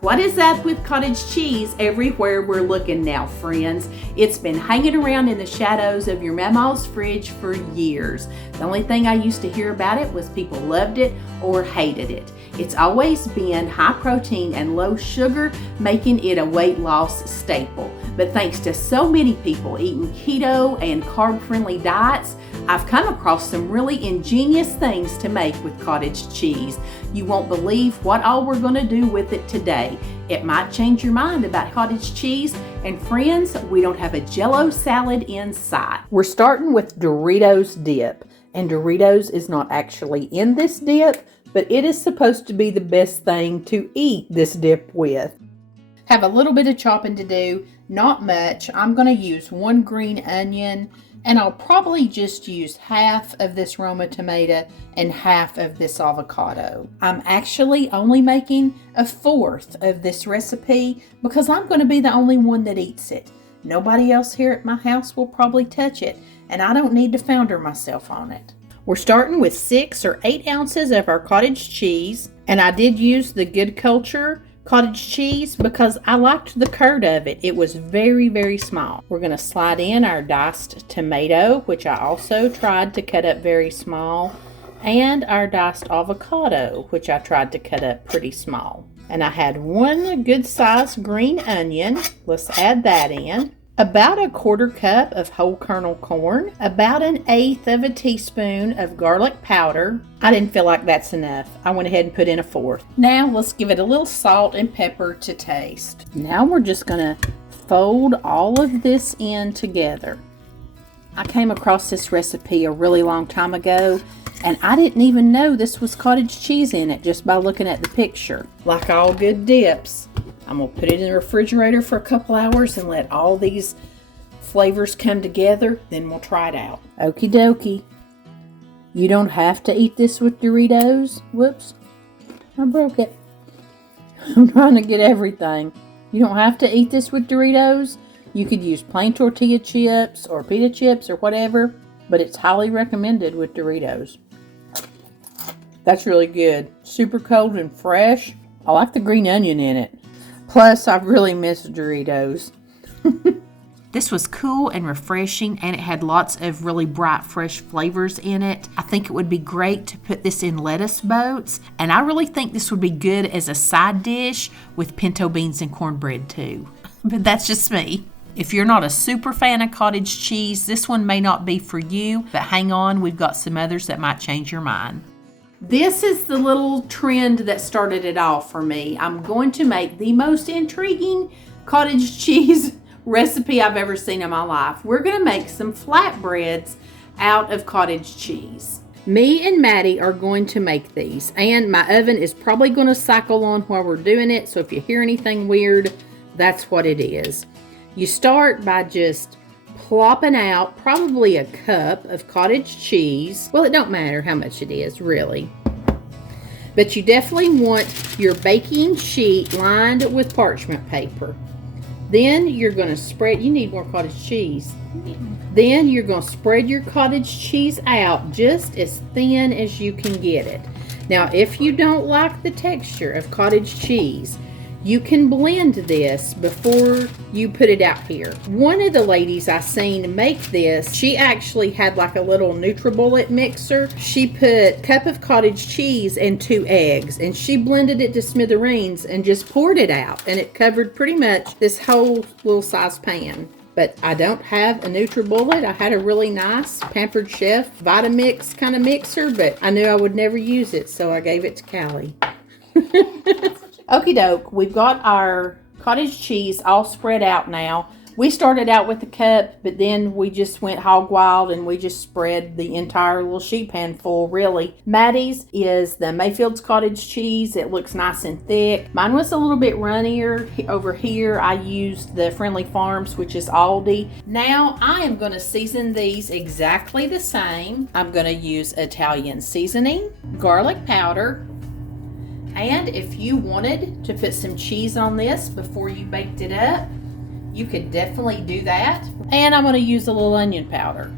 What is up with cottage cheese everywhere we're looking now, friends? It's been hanging around in the shadows of your mamaw's fridge for years. The only thing I used to hear about it was people loved it or hated it. It's always been high protein and low sugar, making it a weight loss staple. But thanks to so many people eating keto and carb-friendly diets, I've come across some really ingenious things to make with cottage cheese. You won't believe what all we're going to do with it today. It might change your mind about cottage cheese. And friends, we don't have a Jell-O salad in sight. We're starting with Doritos dip. And Doritos is not actually in this dip, but it is supposed to be the best thing to eat this dip with. Have a little bit of chopping to do, not much. I'm going to use 1 green onion, and I'll probably just use half of this Roma tomato and half of this avocado. I'm actually only making 1/4 of this recipe because I'm going to be the only one that eats it. Nobody else here at my house will probably touch it, and I don't need to founder myself on it. We're starting with 6 or 8 ounces of our cottage cheese, and I did use the Good Culture cottage cheese because I liked the curd of it. It was very, very small. We're going to slide in our diced tomato, which I also tried to cut up very small, and our diced avocado, which I tried to cut up pretty small. And I had 1 good sized green onion. Let's add that in. About 1/4 cup of whole kernel corn, about 1/8 of a teaspoon of garlic powder. I didn't feel like that's enough. I went ahead and put in 1/4. Now let's give it a little salt and pepper to taste. Now we're just gonna fold all of this in together. I came across this recipe a really long time ago, and I didn't even know this was cottage cheese in it just by looking at the picture. Like all good dips, I'm going to put it in the refrigerator for a couple hours and let all these flavors come together. Then we'll try it out. Okie dokie. You don't have to eat this with Doritos. Whoops. I broke it. I'm trying to get everything. You don't have to eat this with Doritos. You could use plain tortilla chips or pita chips or whatever, but it's highly recommended with Doritos. That's really good. Super cold and fresh. I like the green onion in it. Plus, I really miss Doritos. This was cool and refreshing, and it had lots of really bright, fresh flavors in it. I think it would be great to put this in lettuce boats, and I really think this would be good as a side dish with pinto beans and cornbread too. But that's just me. If you're not a super fan of cottage cheese, this one may not be for you, but hang on, we've got some others that might change your mind. This is the little trend that started it all for me. I'm going to make the most intriguing cottage cheese recipe I've ever seen in my life. We're going to make some flatbreads out of cottage cheese. Me and Maddie are going to make these, and my oven is probably going to cycle on while we're doing it, so if you hear anything weird, that's what it is. You start by just plopping out probably 1 cup of cottage cheese. Well, it don't matter how much it is, really. But you definitely want your baking sheet lined with parchment paper. Then you're going to spread, you need more cottage cheese. Then you're going to spread your cottage cheese out just as thin as you can get it. Now, if you don't like the texture of cottage cheese, you can blend this before you put it out here. One of the ladies I seen make this, she actually had like a little NutriBullet mixer. She put a cup of cottage cheese and 2 eggs, and she blended it to smithereens and just poured it out, and it covered pretty much this whole little size pan. But I don't have a NutriBullet. I had a really nice Pampered Chef Vitamix kind of mixer, but I knew I would never use it, so I gave it to Callie. Okie doke, we've got our cottage cheese all spread out now. We started out with a cup, but then we just went hog wild and we just spread the entire little sheet pan full, really. Maddie's is the Mayfield's cottage cheese. It looks nice and thick. Mine was a little bit runnier. Over here, I used the Friendly Farms, which is Aldi. Now, I am going to season these exactly the same. I'm going to use Italian seasoning, garlic powder, and if you wanted to put some cheese on this before you baked it up, you could definitely do that. And I'm going to use a little onion powder.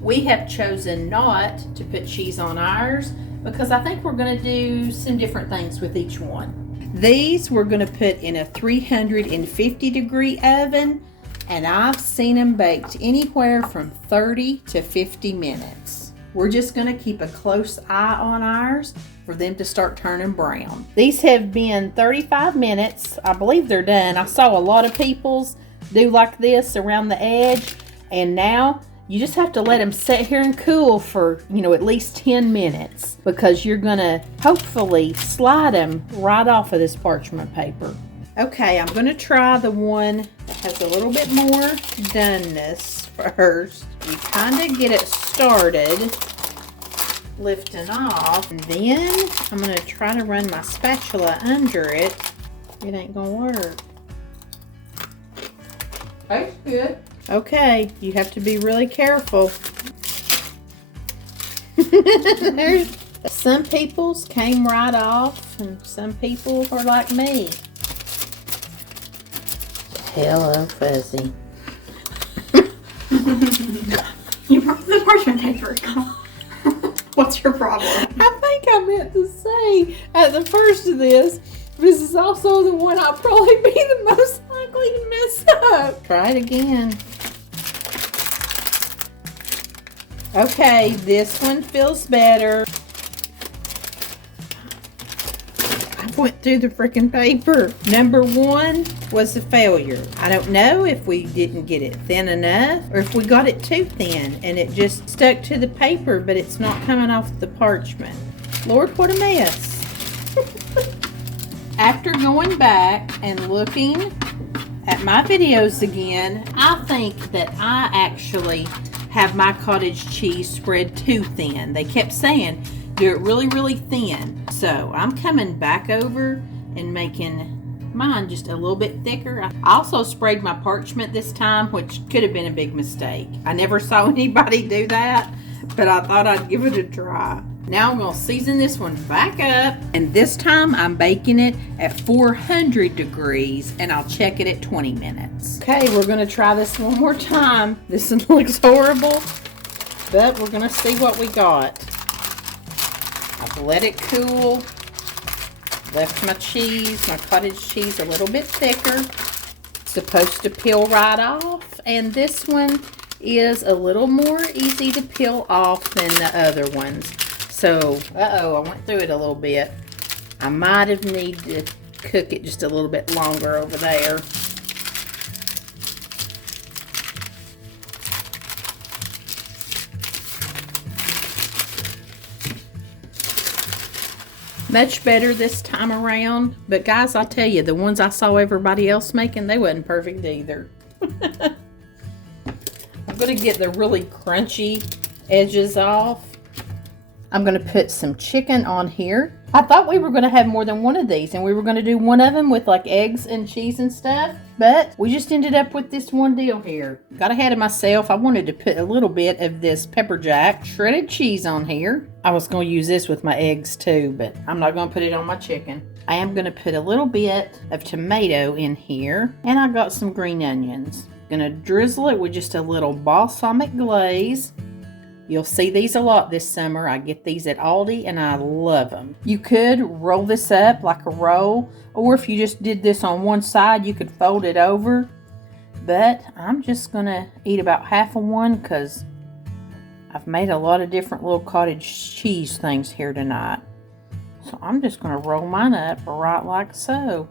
We have chosen not to put cheese on ours because I think we're going to do some different things with each one. These we're going to put in a 350-degree oven, and I've seen them baked anywhere from 30 to 50 minutes. We're just going to keep a close eye on ours for them to start turning brown. These have been 35 minutes. I believe they're done. I saw a lot of people's do like this around the edge, and now you just have to let them sit here and cool for, at least 10 minutes, because you're gonna hopefully slide them right off of this parchment paper. Okay, I'm gonna try the one that has a little bit more doneness first. You kind of get it started lifting off, and then I'm gonna try to run my spatula under it. It ain't gonna work. Tastes good. Okay, you have to be really careful. Some people's came right off, and some people are like me. Hello, Fuzzy. You broke the parchment paper. What's your problem? I think I meant to say at the first of this is also the one I'll probably be the most likely to mess up. Try it again. Okay, this one feels better. I went through the freaking paper. Number one was a failure. I don't know if we didn't get it thin enough or if we got it too thin and it just stuck to the paper, but it's not coming off the parchment. Lord, what a mess. After going back and looking at my videos again, I think that I actually have my cottage cheese spread too thin. They kept saying, do it really, really thin. So I'm coming back over and making mine just a little bit thicker. I also sprayed my parchment this time, which could have been a big mistake. I never saw anybody do that, but I thought I'd give it a try. Now I'm going to season this one back up, and this time I'm baking it at 400 degrees, and I'll check it at 20 minutes. Okay, we're going to try this one more time. This one looks horrible, but we're going to see what we got. I've let it cool, left my cheese, my cottage cheese, a little bit thicker. It's supposed to peel right off, and this one is a little more easy to peel off than the other ones. So, I went through it a little bit. I might have needed to cook it just a little bit longer over there. Much better this time around. But guys, I'll tell you, the ones I saw everybody else making, they wasn't perfect either. I'm going to get the really crunchy edges off. I'm going to put some chicken on here. I thought we were going to have more than one of these, and we were going to do one of them with like eggs and cheese and stuff, but we just ended up with this one deal here. Got ahead of myself. I wanted to put a little bit of this pepper jack shredded cheese on here. I was going to use this with my eggs too, but I'm not going to put it on my chicken. I am going to put a little bit of tomato in here, and I got some green onions. Going to drizzle it with just a little balsamic glaze. You'll see these a lot this summer. I get these at Aldi and I love them. You could roll this up like a roll, or if you just did this on one side, you could fold it over. But I'm just going to eat about half of one because I've made a lot of different little cottage cheese things here tonight. So I'm just going to roll mine up right like so.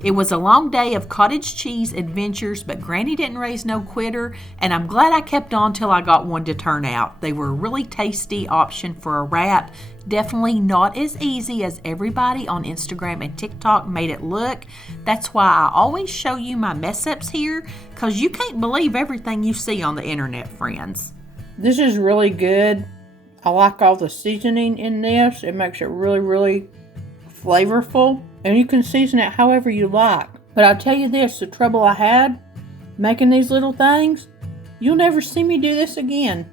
It was a long day of cottage cheese adventures, but Granny didn't raise no quitter, and I'm glad I kept on till I got one to turn out. They were a really tasty option for a wrap. Definitely not as easy as everybody on Instagram and TikTok made it look. That's why I always show you my mess-ups here, because you can't believe everything you see on the internet, friends. This is really good. I like all the seasoning in this. It makes it really, really flavorful. And you can season it however you like. But I'll tell you this, the trouble I had making these little things, you'll never see me do this again.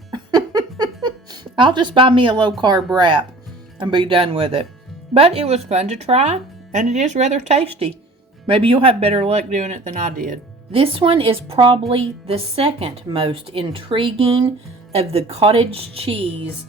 I'll just buy me a low-carb wrap and be done with it. But it was fun to try, and it is rather tasty. Maybe you'll have better luck doing it than I did. This one is probably the second most intriguing of the cottage cheese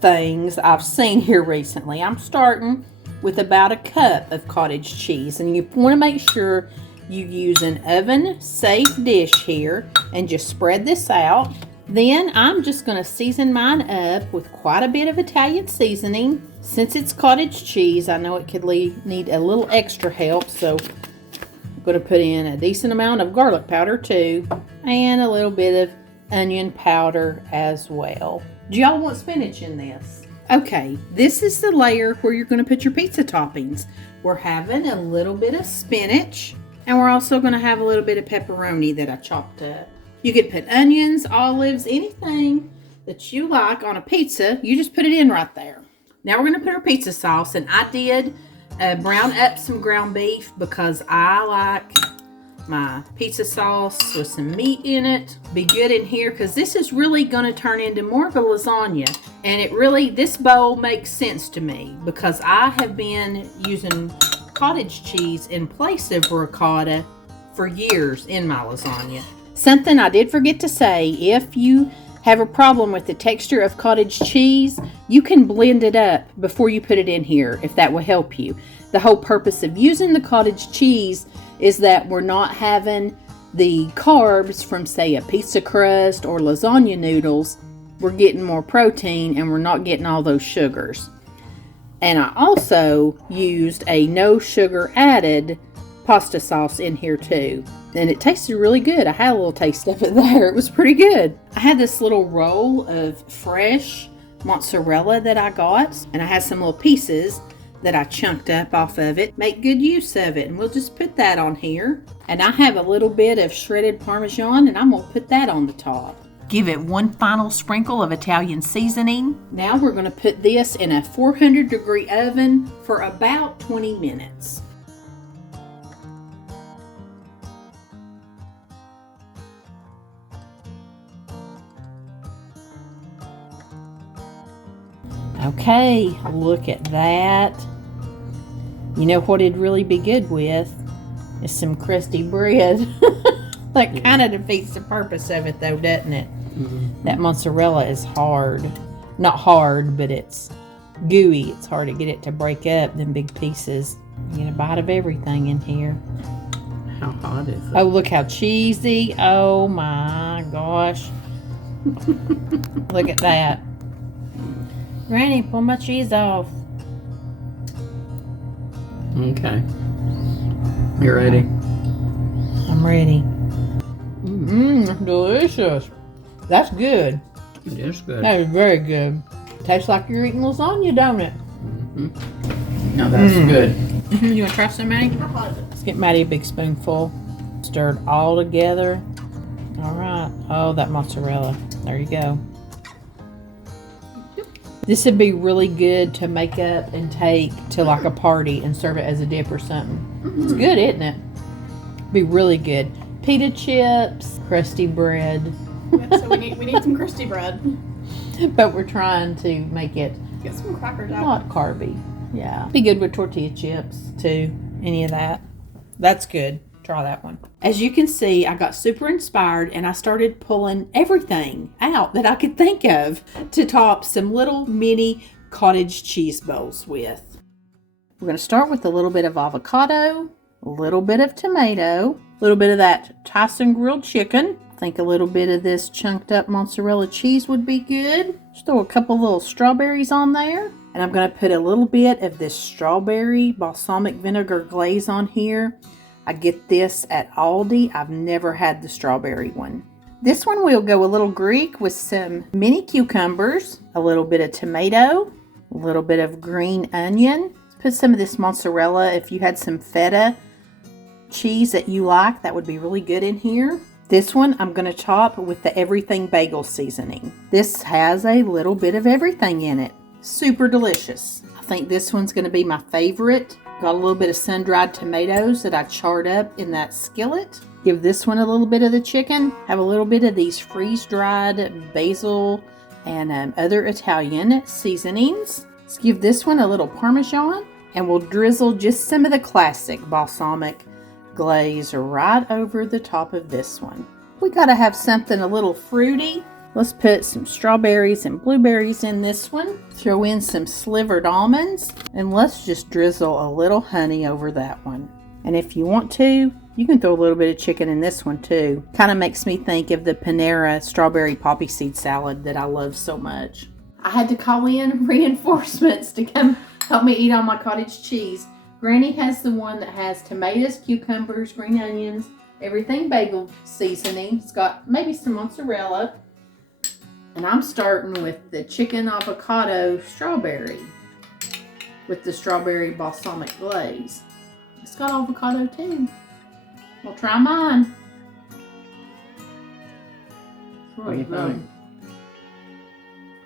things I've seen here recently. I'm starting with about a cup of cottage cheese. And you want to make sure you use an oven-safe dish here and just spread this out. Then I'm just going to season mine up with quite a bit of Italian seasoning. Since it's cottage cheese, I know it could need a little extra help, so I'm going to put in a decent amount of garlic powder too, and a little bit of onion powder as well. Do y'all want spinach in this? Okay, this is the layer where you're going to put your pizza toppings. We're having a little bit of spinach, and we're also going to have a little bit of pepperoni that I chopped up. You could put onions, olives, anything that you like on a pizza. You just put it in right there. Now we're going to put our pizza sauce, and I did brown up some ground beef because I like my pizza sauce with some meat in it. Be good in here because this is really going to turn into more of a lasagna. And this bowl makes sense to me because I have been using cottage cheese in place of ricotta for years in my lasagna. Something I did forget to say, if you have a problem with the texture of cottage cheese, you can blend it up before you put it in here, if that will help you. The whole purpose of using the cottage cheese is that we're not having the carbs from, say, a pizza crust or lasagna noodles. We're getting more protein and we're not getting all those sugars. And I also used a no sugar added pasta sauce in here too. And it tasted really good. I had a little taste of it there. It was pretty good. I had this little roll of fresh mozzarella that I got, and I had some little pieces that I chunked up off of it. Make good use of it, and we'll just put that on here. And I have a little bit of shredded Parmesan, and I'm going to put that on the top. Give it one final sprinkle of Italian seasoning. Now we're going to put this in a 400-degree oven for about 20 minutes. Okay, look at that. You know what it'd really be good with is some crusty bread. That kind of defeats the purpose of it though, doesn't it? Mm-hmm. That mozzarella is hard. Not hard, but it's gooey. It's hard to get it to break up, them big pieces. You get a bite of everything in here. How hot is it? Oh, look how cheesy. Oh my gosh. Look at that. Granny, pull my cheese off. Okay. You ready? I'm ready. Delicious. That's good. It is good. That is very good. Tastes like you're eating lasagna, don't it? Mm-hmm. Now that's good. You want to try some, Maddie? Let's get Maddie a big spoonful. Stir it all together. All right. Oh, that mozzarella. There you go. This would be really good to make up and take to like a party and serve it as a dip or something. Mm-hmm. It's good, isn't it? Be really good. Pita chips, crusty bread. Yeah, so we need some crusty bread. But we're trying to make it Get some crackers out. not carby. Yeah. Be good with tortilla chips too. Any of that. That's good. Try that one. As you can see, I got super inspired and I started pulling everything out that I could think of to top some little mini cottage cheese bowls with. We're going to start with a little bit of avocado, a little bit of tomato, a little bit of that Tyson grilled chicken. I think a little bit of this chunked up mozzarella cheese would be good. Just throw a couple little strawberries on there. And I'm going to put a little bit of this strawberry balsamic vinegar glaze on here. I get this at Aldi. I've never had the strawberry one. This one will go a little Greek with some mini cucumbers, a little bit of tomato, a little bit of green onion. Let's put some of this mozzarella. If you had some feta cheese that you like, that would be really good in here. This one I'm going to top with the everything bagel seasoning. This has a little bit of everything in it. Super delicious. I think this one's going to be my favorite. Got a little bit of sun-dried tomatoes that I charred up in that skillet. Give this one a little bit of the chicken. Have a little bit of these freeze-dried basil and other Italian seasonings. Let's give this one a little Parmesan. And we'll drizzle just some of the classic balsamic glaze right over the top of this one. We got to have something a little fruity. Let's put some strawberries and blueberries in this one. Throw in some slivered almonds. And let's just drizzle a little honey over that one. And if you want to, you can throw a little bit of chicken in this one too. Kind of makes me think of the Panera strawberry poppy seed salad that I love so much. I had to call in reinforcements to come help me eat all my cottage cheese. Granny has the one that has tomatoes, cucumbers, green onions, everything bagel seasoning. It's got maybe some mozzarella. And I'm starting with the chicken avocado strawberry with the strawberry balsamic glaze. It's got avocado too. We'll try mine. What do you think?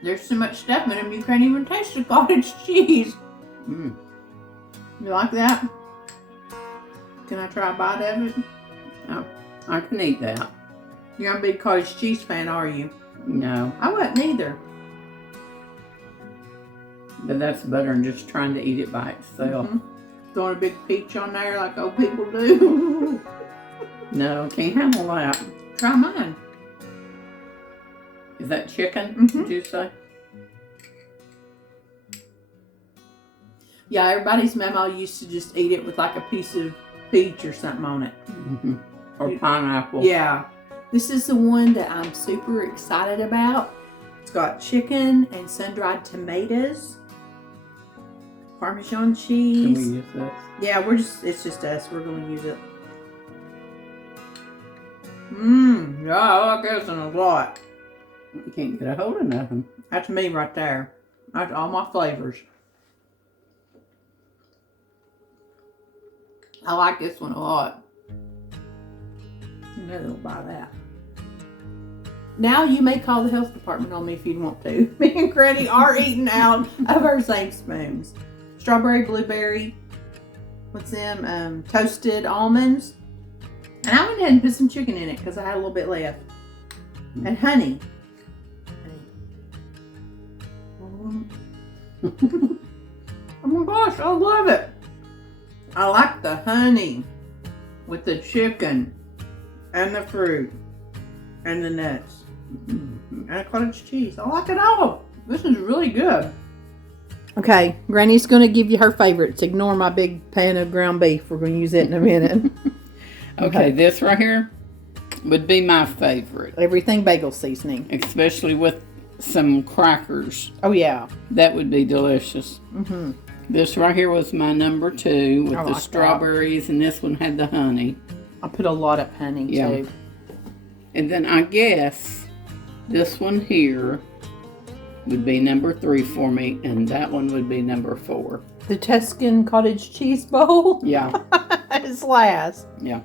There's so much stuff in them you can't even taste the cottage cheese. Mm. You like that? Can I try a bite of it? Oh, I can eat that. You're not a big cottage cheese fan, are you? No, I wasn't either. but that's better than just trying to eat it by itself. Throwing a big peach on there like old people do. No, can't handle that. Try mine. Is that chicken, did you say? Yeah, everybody's mama used to just eat it with like a piece of peach or something on it. Or pineapple. Yeah. This is the one that I'm super excited about. It's got chicken and sun-dried tomatoes, Parmesan cheese. Can we use this? Yeah, it's just us. We're going to use it. Yeah, I like this one a lot. You can't get a hold of nothing. That's me right there. That's all my flavors. I like this one a lot. Maybe we'll buy that. Now you may call the health department on me if you want to. Me and Granny are eating out of our same spoons. Strawberry, blueberry, what's them? Toasted almonds. And I went ahead and put some chicken in it because I had a little bit left. And honey. Oh my gosh, I love it. I like the honey with the chicken and the fruit and the nuts and the cottage cheese. I like it all. This is really good. Okay, Granny's going to give you her favorites. Ignore my big pan of ground beef. We're going to use it in a minute. Okay, this right here would be my favorite. Everything bagel seasoning. Especially with some crackers. Oh, yeah. That would be delicious. This right here was my number 2 with I the like strawberries, and this one had the honey. I put a lot of honey, too. And then I guess this one here would be number 3 for me, and that one would be number 4. The Tuscan cottage cheese bowl? Yeah. It's last. Yeah.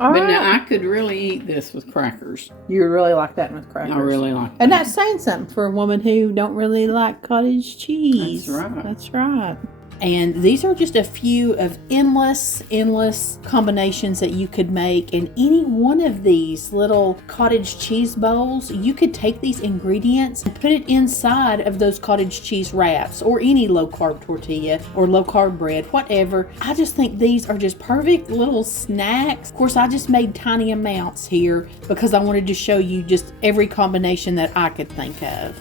All But right. now I could really eat this with crackers. You really like that with crackers. I really like that. And that's saying something for a woman who don't really like cottage cheese. That's right. That's right. And these are just a few of endless combinations that you could make. And any one of these little cottage cheese bowls, you could take these ingredients and put it inside of those cottage cheese wraps or any low carb tortilla or low carb bread, whatever. I just think these are just perfect little snacks. Of course, I just made tiny amounts here because I wanted to show you just every combination that I could think of.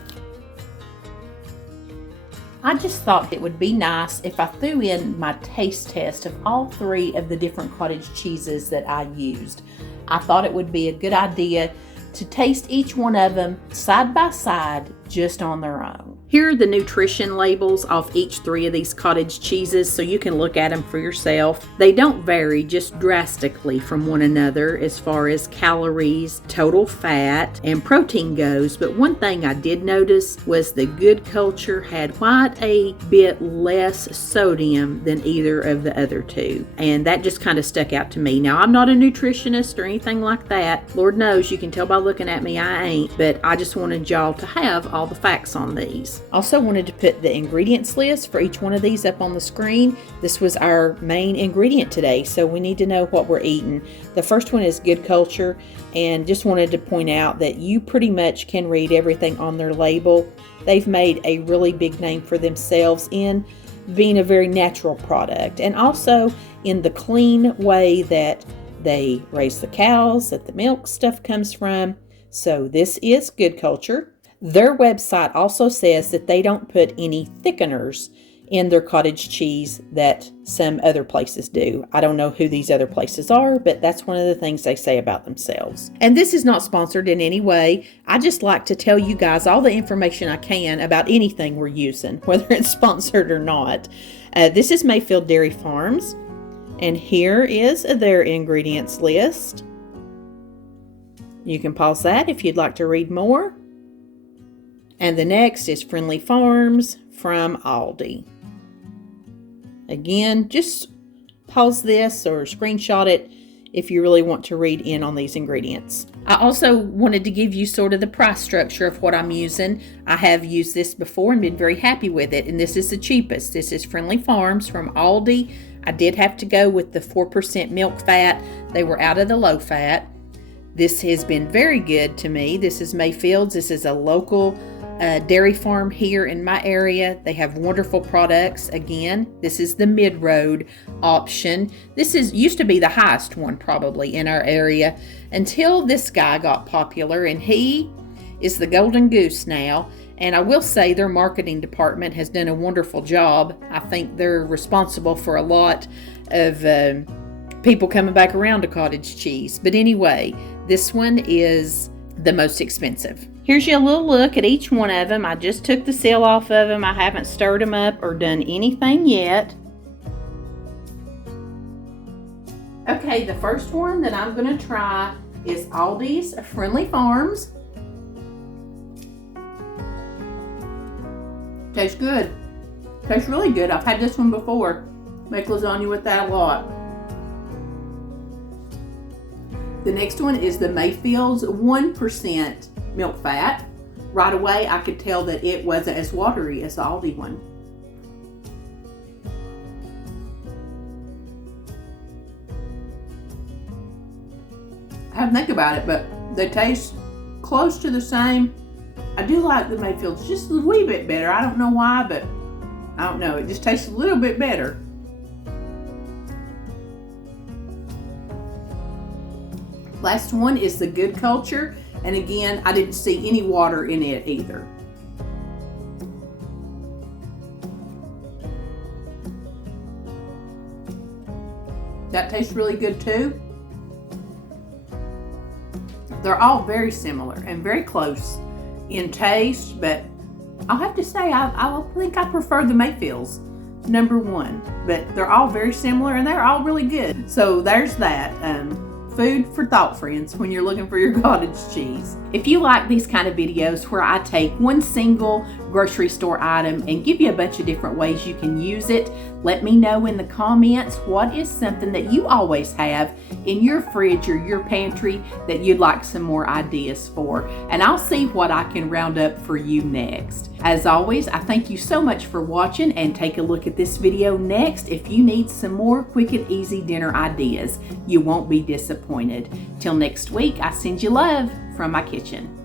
I just thought it would be nice if I threw in my taste test of all 3 of the different cottage cheeses that I used. I thought it would be a good idea to taste each one of them side by side just on their own. Here are the nutrition labels off each 3 of these cottage cheeses so you can look at them for yourself. They don't vary just drastically from one another as far as calories, total fat, and protein goes, but one thing I did notice was the Good Culture had quite a bit less sodium than either of the other 2, and that just kind of stuck out to me. Now, I'm not a nutritionist or anything like that. Lord knows you can tell by looking at me I ain't, but I just wanted y'all to have all the facts on these. Also wanted to put the ingredients list for each one of these up on the screen. This was our main ingredient today, so we need to know what we're eating. The first one is Good Culture, and just wanted to point out that you pretty much can read everything on their label. They've made a really big name for themselves in being a very natural product, and also in the clean way that they raise the cows, that the milk stuff comes from. So this is Good Culture. Their website also says that they don't put any thickeners in their cottage cheese that some other places do. I don't know who these other places are, but that's one of the things they say about themselves. And this is not sponsored in any way. I just like to tell you guys all the information I can about anything we're using, whether it's sponsored or not. This is Mayfield Dairy Farms, and here is their ingredients list. You can pause that if you'd like to read more. And the next is Friendly Farms from Aldi. Again, just pause this or screenshot it if you really want to read in on these ingredients. I also wanted to give you sort of the price structure of what I'm using. I have used this before and been very happy with it, and this is the cheapest. This is Friendly Farms from Aldi. I did have to go with the 4% milk fat. They were out of the low fat. This has been very good to me. This is Mayfield's. This is a local dairy farm here in my area. They have wonderful products. Again, this is the mid-road option. This used to be the highest one probably in our area until this guy got popular, and he is the golden goose now. And I will say their marketing department has done a wonderful job. I think they're responsible for a lot of people coming back around to cottage cheese. But anyway, this one is the most expensive. Here's you a little look at each one of them. I just took the seal off of them. I haven't stirred them up or done anything yet. Okay, the first one that I'm going to try is Aldi's Friendly Farms. Tastes good. Tastes really good. I've had this one before. Make lasagna with that a lot. The next one is the Mayfield's 1% milk fat. Right away, I could tell that it wasn't as watery as the Aldi one. I have to think about it, but they taste close to the same. I do like the Mayfield's just a wee bit better. I don't know why, but I don't know. It just tastes a little bit better. Last one is the Good Culture. And again, I didn't see any water in it either. That tastes really good too. They're all very similar and very close in taste, but I'll have to say I think I prefer the Mayfield's #1. But they're all very similar and they're all really good. So there's that. Food for thought, friends, when you're looking for your cottage cheese. If you like these kind of videos where I take one single grocery store item and give you a bunch of different ways you can use it, let me know in the comments what is something that you always have in your fridge or your pantry that you'd like some more ideas for, and I'll see what I can round up for you next. As always, I thank you so much for watching, and take a look at this video next if you need some more quick and easy dinner ideas. You won't be disappointed. Till next week, I send you love from my kitchen.